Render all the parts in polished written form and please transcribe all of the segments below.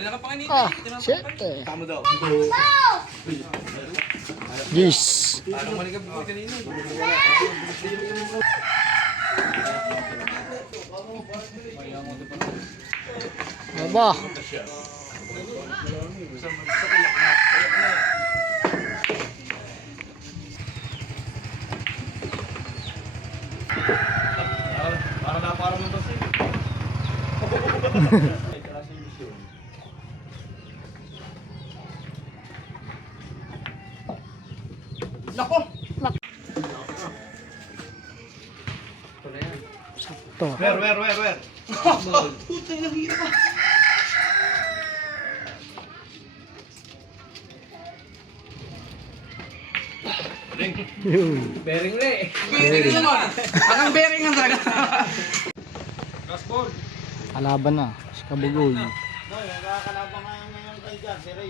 Shit eh. Yes. Aba. Nako! Sakto. Where? Puta yung hirap ah. Yun. Bearing le. Bearing naman. Hanggang bearing ang talaga. Kalaban na. Kabugoy.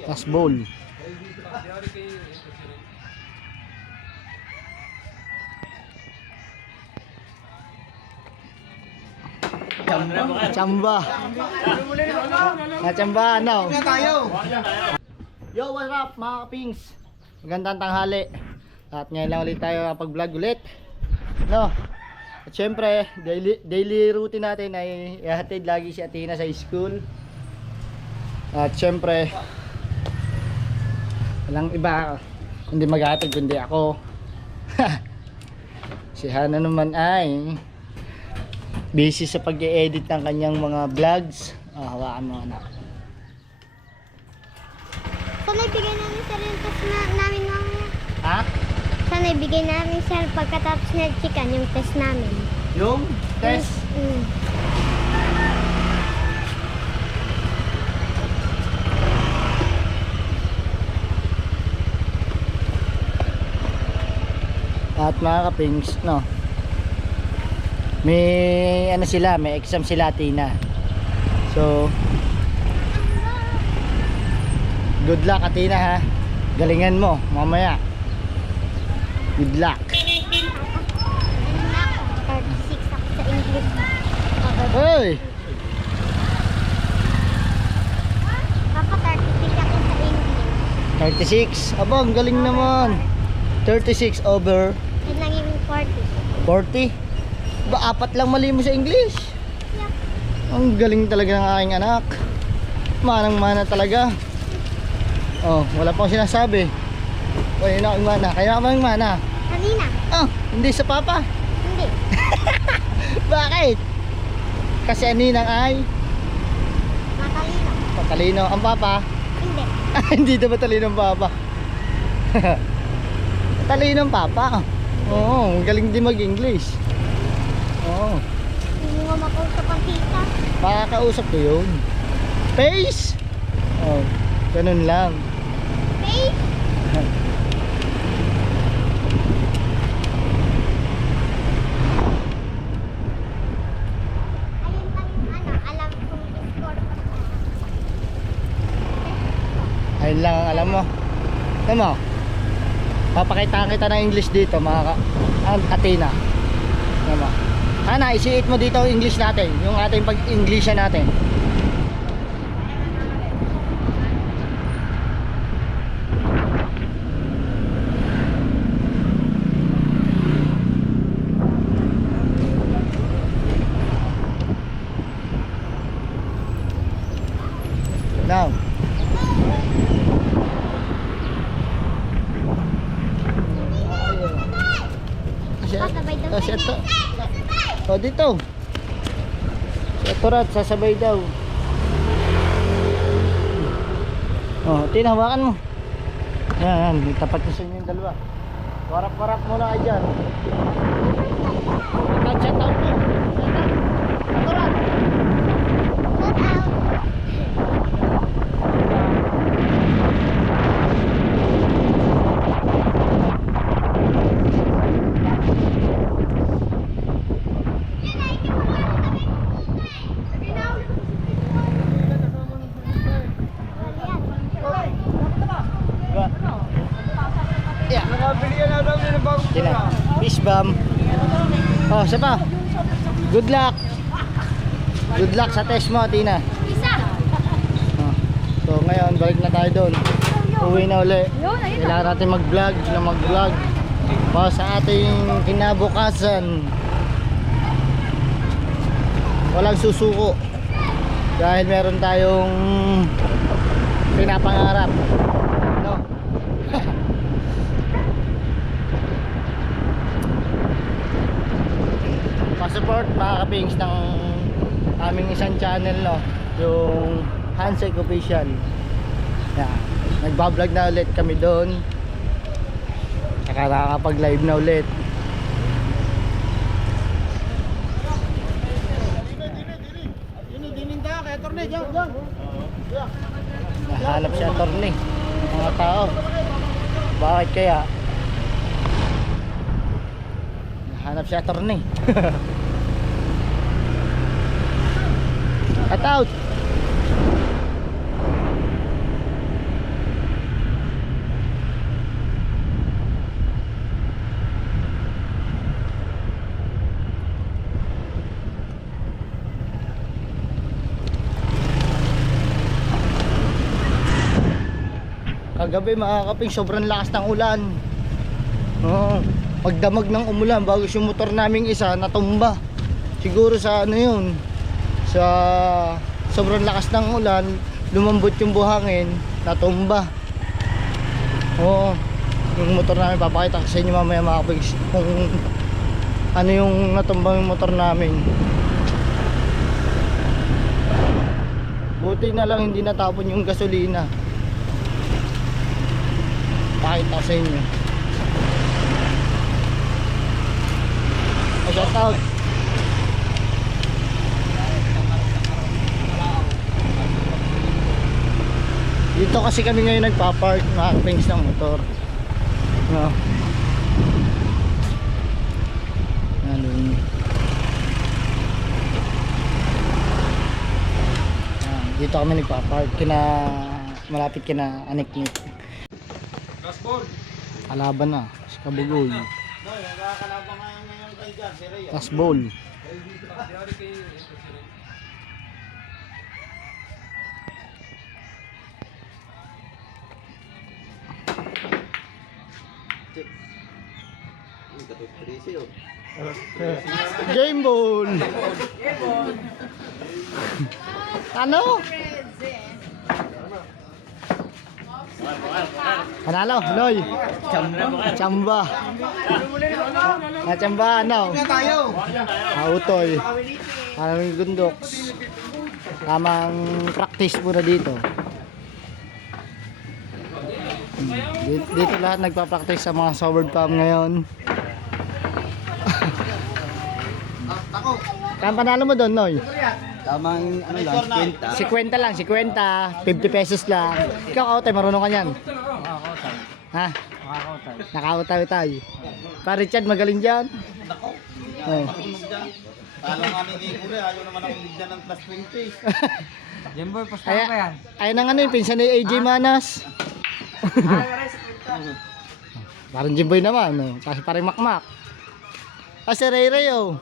Tasbol. Chamba. Nachamba ano? Yo, what's up mga kapings? Magandang tanghali. At ngayon lang ulit tayo kapag-vlog ulit. No. At syempre, daily routine natin ay ihatid lagi si Athena sa school. At syempre, walang iba hindi maghatid kundi ako. Si Hana naman ay busy sa pag-i-edit ng kanyang mga vlogs. Hawakan mo anak. Sana ibigay namin sir yung test namin mamaya. Ha? Sana ibigay namin sir pagkatapos na chicken yung test namin. Yung test? Mm. At mga kapings, no, may ano sila, may exam sila Athena. So good luck Athena ha. Galingan mo mamaya. Good luck. 36 ako sa English. Hey! Papa, 36 ako sa English. 36. Aba, ang galing naman. 36 over Yun lang yung 40. 40. Ba, apat lang mali mo sa English. Yeah. Ang galing talaga ng aking anak. Manang-mana talaga. Oh, wala pang sinasabi. Wala na akong mana. Kaya ka bang mana? Kanina. Ah, hindi sa papa. Hindi. Bakit? Kasi aninang ay Matalino. matalino. Ang papa? Hindi. Hindi na matalino ang papa. Matalino ang papa. Oo, ang galing din mag-English. Oo, Hindi mo makausap ang tita. makakausap ko yun. Face? Oh, ganun lang. Face? Ayun lang yung alam kong score pa sa Ayun lang ang alam mo. Alam mo, papakitaan kita ng English dito mga Athena. Alam mo, Hana, isi-it mo dito ang English natin, yung ating pag-Englishan natin. Now, Pasabay daw si tayo. Ato. O dito. Si Atorat, sasabay daw. O, tinahawakan mo. Yan, tapat na sa inyo yung dalawa. Warap-warap muna kayo dyan. Shout out mo. Atorat. Shout out. Yeah. Nakabili yan na daw ng bagong Sila. Fish bomb. Oh, siya pa. Good luck. Good luck sa test mo, Tina. Isa. Oh. balik na tayo doon. Uwi na uli. Kailangan natin mag-vlog na mag-vlog para sa ating kinabukasan. Walang susuko dahil meron tayong pinapangarap, no? Pa-support mga kapings ng aming isang channel, no? Yung Handshake Official. Yeah. Nagbablog na ulit kami doon. Saka nakakapag-live na ulit. Nahanap siya attorney. Mga tao. Bakit kaya? Nahanap siya attorney. Cut out. Kagabi mga kaping, sobrang lakas ng ulan. Pagdamag ng umulan, bago yung motor naming isa natumba. Siguro sa ano yun, sa sobrang lakas ng ulan, lumambot yung buhangin, natumba. Oo, yung motor namin, papakita ko sa inyo mamaya mga kaping kung ano yung natumba yung motor namin. Buti na lang hindi natapon yung gasolina. Pakita ko sa inyo. Shout out. Dito kasi kami ngayon nagpa-park mga kapings ng motor, no? Yan. Dito kami nagpa-park malapit kina Aniknik. Kalaban na si Kabugol. Tasbol. Game ball. Ano? Panalo, Loy. Chamba. Chamba, ano? Utoy. Parang gundoks. Tamang practice muna dito. Dito lahat nagpa-practice sa mga sober palm ngayon. Kaya panalo mo doon, Noy? Tamang ano lang, 50 lang, 50, 50 pesos lang. Ikaw, Kautay, marunong ka niyan? Ha? Nakautay tayo. Pa Richard, magaling dyan? Oh. Talo nga ni Nico ayaw naman akong bigyan ng plus 20. Jemboy, postahan pa yan. Ayun ang ano yung pinsan ni AJ Manas. Parang Jimboy naman, no? Kasi parang makmak. Si Ray Ray, oh.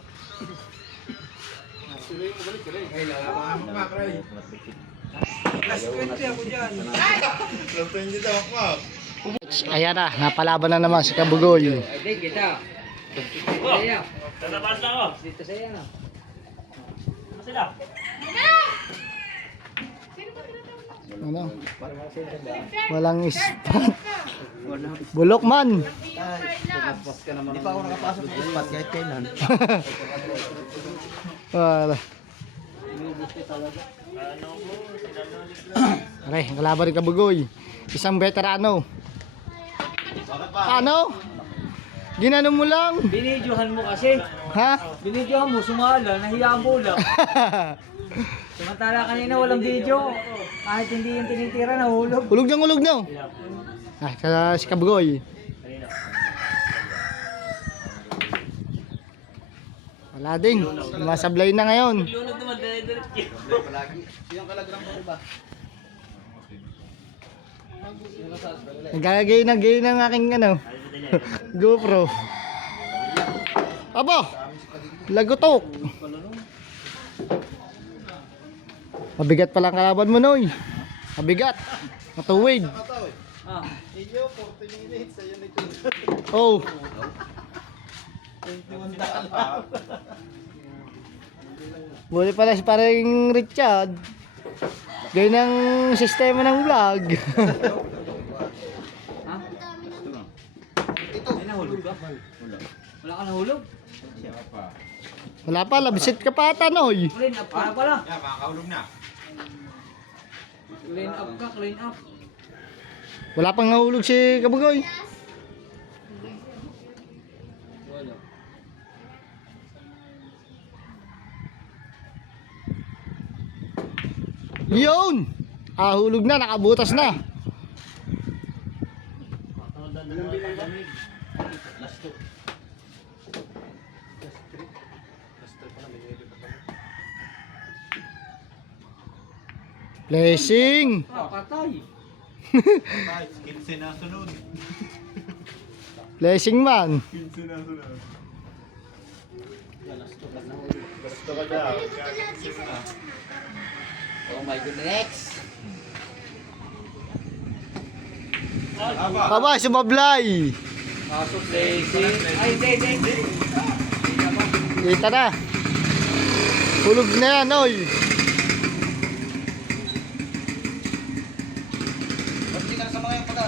Ayan na, napalaban na naman si Kabugoy. Dito sa yan. Ano? Walang spot. Bulok man. Hindi pa ako nakapasok sa spot kahit kailan. Wala. Okay, kalaban ni Kabugoy. Isang veterano. Ano? Ginano mo lang? Binidyohan mo kasi. Ha? Binidyohan mo, sumala, nahiya mo lang. Samantala kanina walang video. Kahit hindi yung tinitira, nahulog. Ulog na. Si Kabugoy. Wala din. Masablay na ngayon. Nagagay ng aking ano, GoPro. Aba! Lagotok! Mabigat pala ang kalaban mo, Noy. Mabigat. Matuwid. Ah, Iyo, 40 minutes. Ayun ito. Oh. 21 dala. Buti pala si paring Richard. Gaya ng sistema ng vlog. ha? Ito. Ay, nahulog ka? Wala ka nahulog? Wala pa, labisit ka pa ata, Noy. Clean up ka na pala. Yeah, makakahulog na. Clean up ka, clean up. Wala pang nahulog si Kabugoy. Wala. Yun! Hulog na, nakabutas na. Blessing! Ah, patay. Guys, 15 na sunod. Blessing man. 15 na sunod. Gusto ka daw. 15 na. Oh my goodness. Aba, sumablay. Pasok blazing. Ay, hindi. Kita na. Hulog na yan, oy. Pati ka sa mga yung pagka.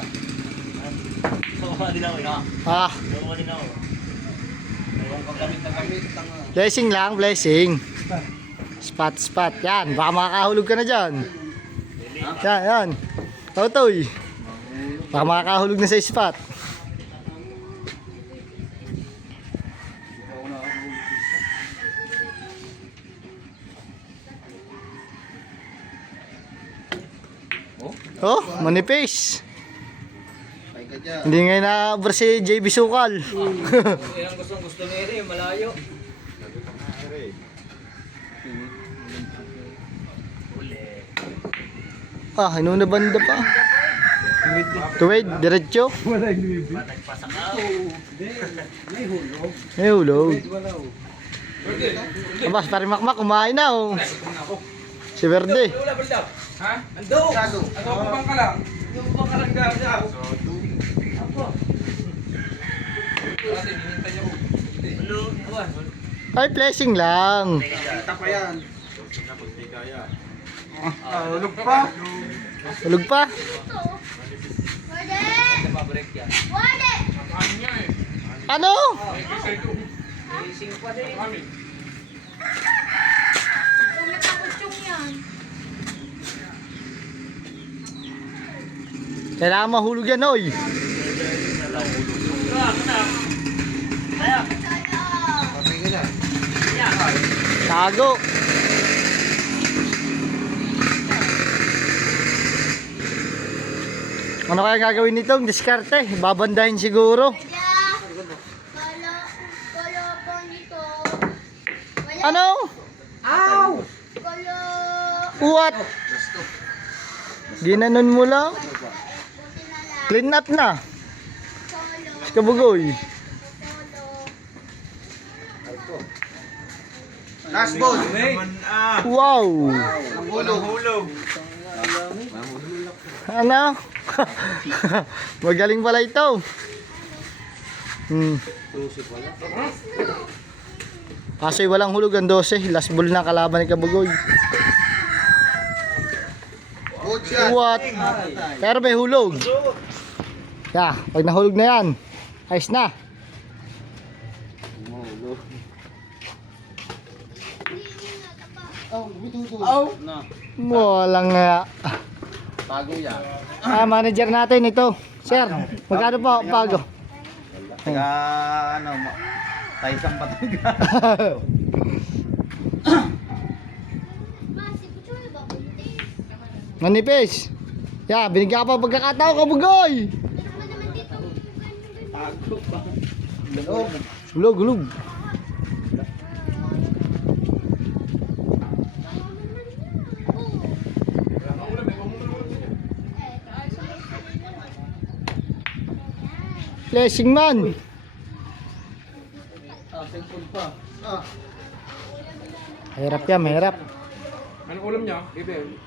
Din ako, ina. Ah, Din ako. Ewan kang gamit na gamit. blessing lang, blessing. Spot. Yan, baka makakahulog ka na dyan. Yan. Totoy. Baka makakahulog na sa spot. Oh, manipis. Ay ka dyan. Hindi nga na-abra si JB Sukal. Yan ang gusto ni Eri, malayo. Inuna banda pa. Tuwid, diretso. May hulog. Abas, pari makmak, kumain na oh. Si Verde. Ha? Ando! Ako pang ka lang. Yung pang ka lang daw. Ako. Ate, hinintay niyo ko. Hello, awan. Ay, blessing lang. Kita pa yan. Hulog pa. Hulog pa. Nababreak yan. Ano? Racing pa din. Kailangan mahulog yan, oy. Tago. Ano kaya gagawin nitong diskarte? Babandahin siguro. Ano? Ow! What? Ginanon mo lang? Clean up na. Kabugoy. Last ball. Wow. Hulog. Ano? Magaling pala ito. Kaso'y walang hulog ang 12. Last ball na kalaban ni Kabugoy. Good shot. What? Pero may hulog. Yeah, pag nahulog na yan, ayos na. Walang nga. Bago yan. Manager natin ito. Sir, magkano po pago? Taga ano, tayo isang Batangas. Manipis. Yeah, binigyan ka pa pagkakataon, Kabugoy. Hulog. Blessing man. Mahirap yan, mahirap. Anong ulam niya? Bebe.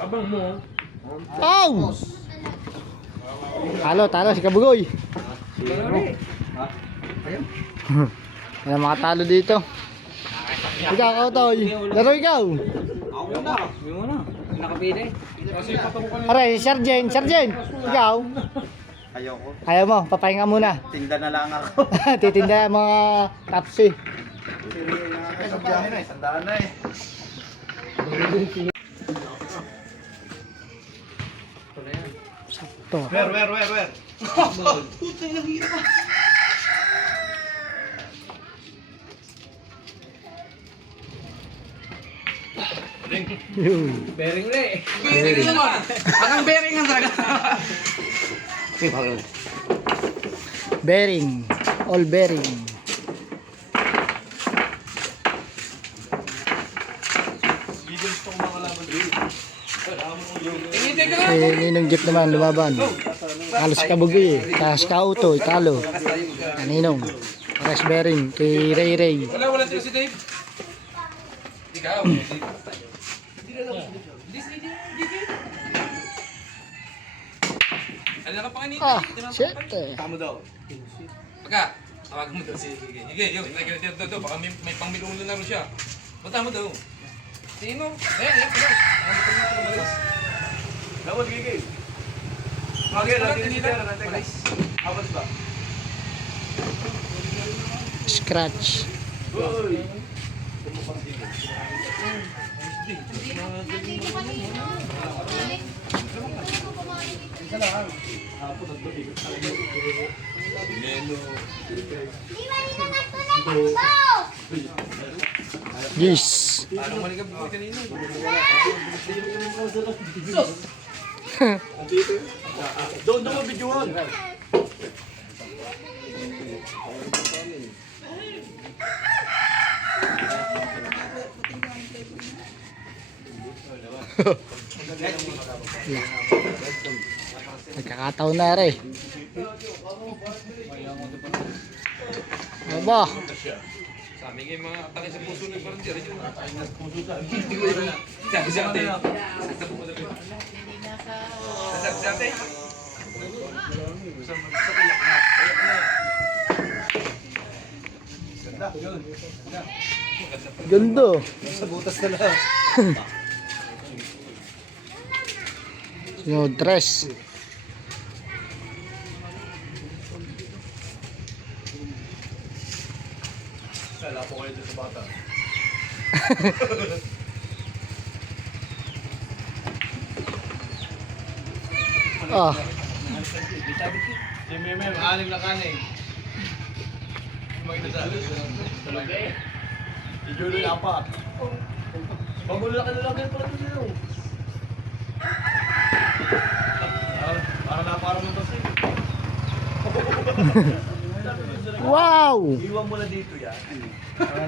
Abang mo. Oh! Talo si Kabugoy. Wala makatalo dito. Ikaw, Kautoy. Laro ikaw. Yung muna. Nakapili. Aray, Sergeant. Ikaw. Ayoko. Ayaw mo, papahinga muna. Tinda na lang ako. Titinda ang mga tapsi. Sandaan na eh. Sakto. Where? Yun. Bearing le. Bearing naman. Akang bearing ang talaga. Bearing. All bearing. Tingin ka Si Ninong Jeep naman lumaban. Talo si Kabugoy eh. Tapos Kautoy, talo. Ninong. Pares bearing kay Ray. Wala si Dave. Ikaw. Ano ka pa kanina? Ah, shit eh. Tama daw. Pagka, tawagan mo daw si Hige. Hige, yun, dito, baka may pangmilulo na rin siya. Punta mo daw. Sino? Ayan, Dapat gigil. Bagay, malis. Awas ba? Scratch. Yes. Anong maligab mo kanina? Doon mo videoan. Nagkakataon na rin. Aba. Sa amin yung mga atake sa puso ng parang tira yun. Sabi-sabi. Sabi-sabi. Ganda. Sa butas na lang. Yung dress. Kala po kayo dito sa bata. Ah, Si Meme, anim na kanin. Magdasal. Ijulo yung apat. Magulo na lang pala ito sila. Para na para mo kasi. wow! Iwan mo na dito yan.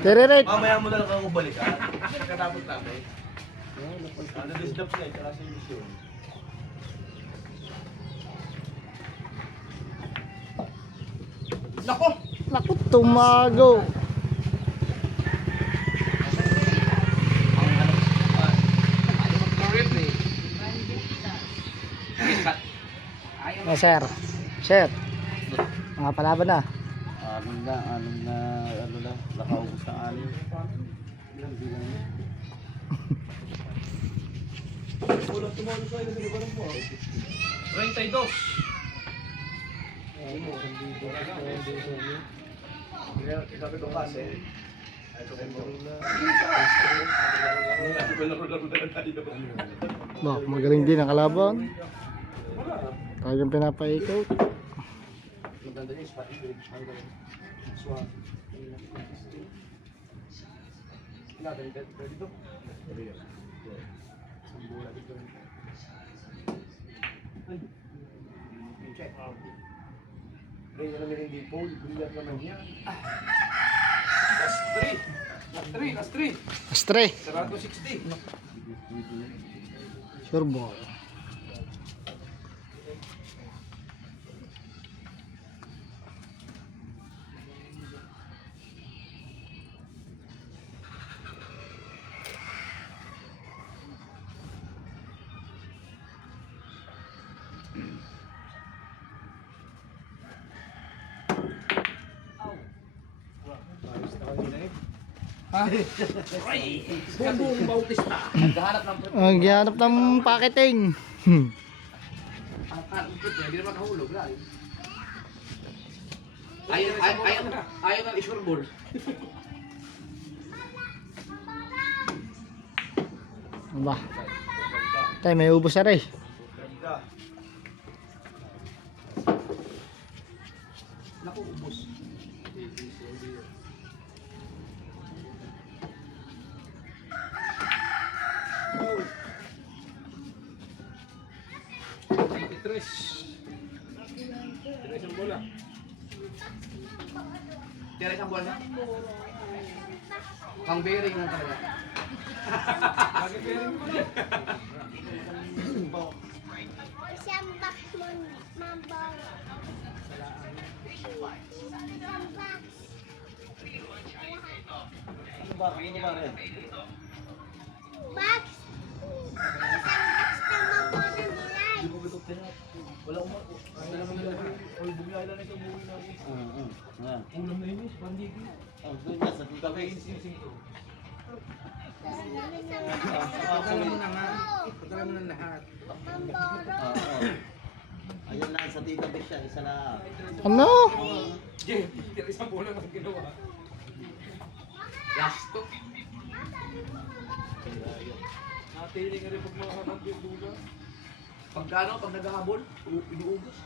Tereret. Mamaya mo na lang ako balikan. Nakatapos namin. Ano disdap sila, tsaka sa emisyon. Naku, tumago. Sir. Sir. Mga palaban na. Anong na, nakaubos ng anim. Ulang tumalo sa iyo, sa mo. 32. Sabi ko kasi, Ba, magaling din ang kalaban. Talagang pinapaikot. Last 3. Astre. Sarado 60. Sure ball. Bumbong Bautista. Naghahanap ng Ang gihanap ng packaging. ang put niya, hindi naman nakahulog. Ayaw ng isure ball. Aba. Tay, may ubos na rin. Ganda. Naku, ubos. Tres ang bola. Tres ang bola. Ang bearing lang talaga. Lagi bearing mo na. Isang box mo, mambaw. Isang box. Ano ba rin? Box. Isang box na mambaw ng bilay. Wala umar. Ano naman nila? Oy, bumiyay lang ito buhay namin. Ulam na yun, pandigi. Pagkala mo na nga. Pagkala mo na lahat. Ayun lang sa tita Bes siya, isa lang. Ano? Isang bola lang ginawa. Last to. Natiling nga rin pag mga hanap yung duga. Pagkano, pag naghahabol, inuubos.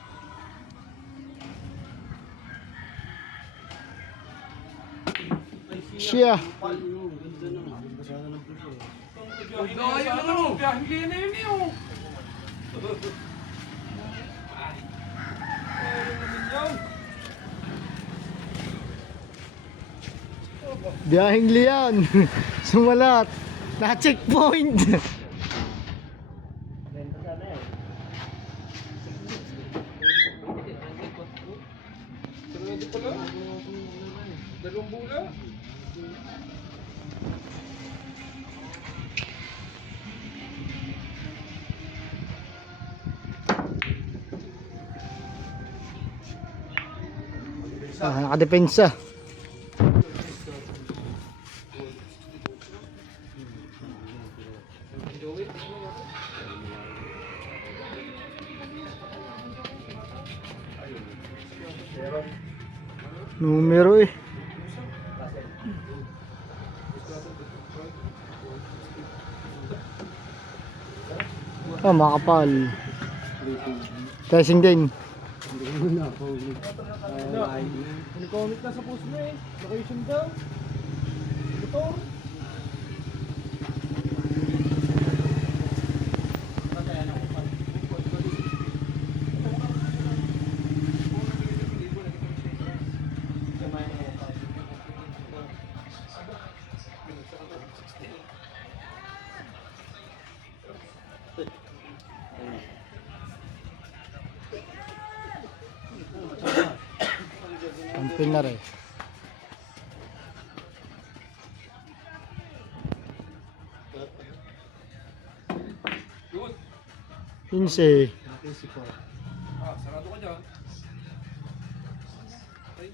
Siya. Ayaw na ano. Hindi na yun yun. Biyahing liyan. Sumalat. Na-checkpoint. Sarado pala. Dalawang bola. Nakadepensa. Numero eh. Ah, makapal. Testing din. Comment na sa post mo eh. Location daw. Motor. Camping na rin. Pinse. Sarado ka dyan.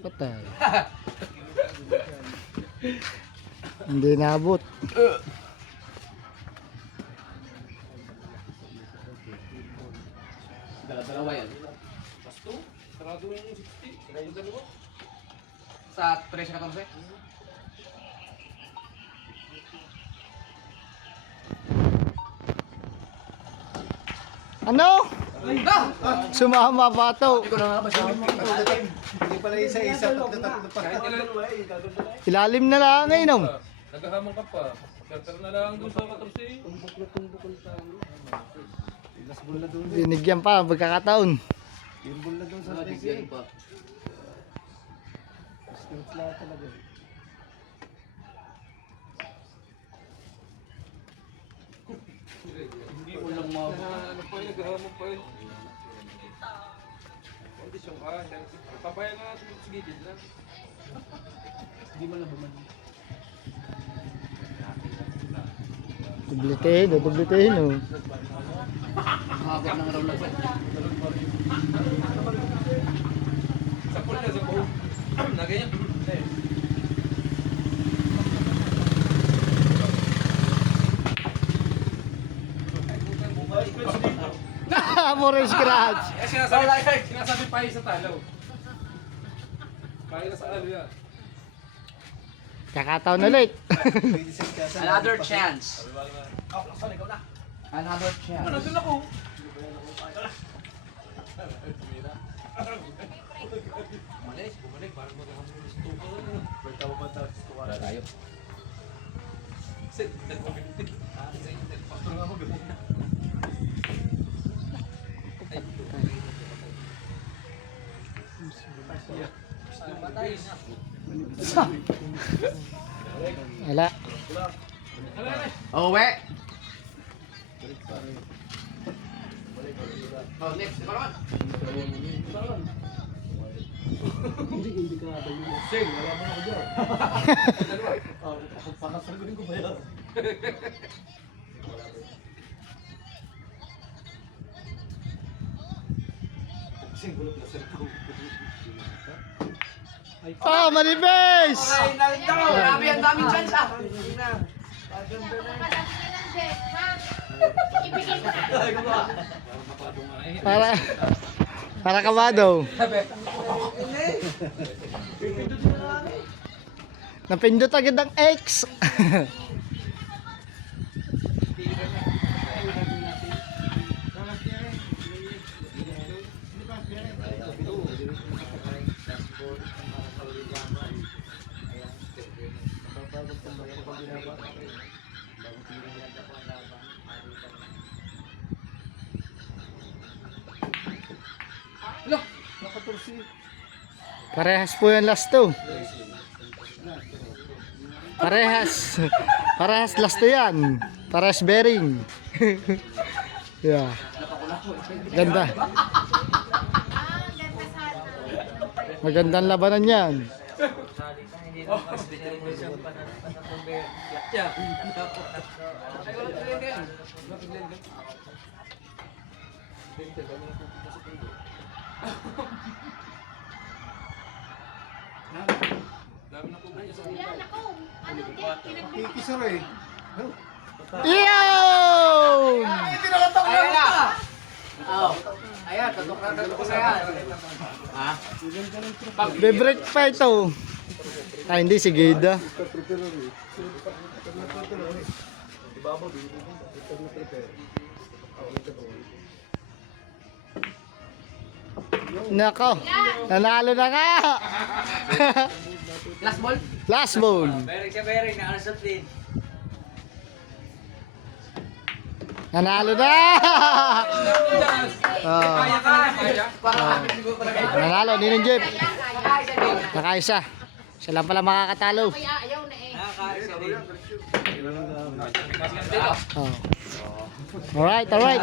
Patay. Hindi naabot. Dalawa yan. Basto? Sarado yung 60. Sarado yung dalawa. Sa 13-14? Ano? Sumama pa to. Hindi ko na nga masabi. Hindi pala isa-isa, tatlo pa. Kahit ilan. Ilalim na lang ngayon. Naghahamon ka pa. Shelter na lang doon sa 14. Binigyan pa, pagkakataon. Yung bola doon sa Nabigyan pa. Skills lang talaga. Hindi ko lang ano pa yun, naghahamon pa yun. Kondisyon ka. Papaya nga sa gilid lang. Hindi mo na bumalik. Dublitehin, dublitehin oh. Sa pool na, sa pool. Na ganyan. More scratch. Eh, sinasabi pa sa talo. Kaya na sa talo yan. Kakataon ulit. Another chance. Another chance. Nandun ako. Bumalik, parang magkakamulis ito. Wala tayo. Sit, pastor nga mo, gano'n. Wala. Uwi. Oh, next. Di ba naman? Sing, wala mo ako dyan. Pakasagunin ko ba yan? Sing, wala pala sa ko. Oh, manifest! Ronaldo! Grabe, ang daming chance ah. Para para kabado. Napindot agad ang X. Parehas po yung last two. Parehas. Parehas last two yan. Parehas bearing. Yeah. Ganda. Magandang labanan yan. Kikisar eh. Yun! Ayan na. Oh. Ayan, tatok na yan. Ha? Be-break pa ito. Ah, hindi si Gida. Nako, nanalo na nga. Last ball? Last ball. Bearing siya, bearing. Nakalusot din. Nanalo na. Oh, Kaya ka na, kaya. nanalo, Ninong Jeep. Nakaisa. Siya lang pala makakatalo. Nakakaisa din. Oh. Alright, alright.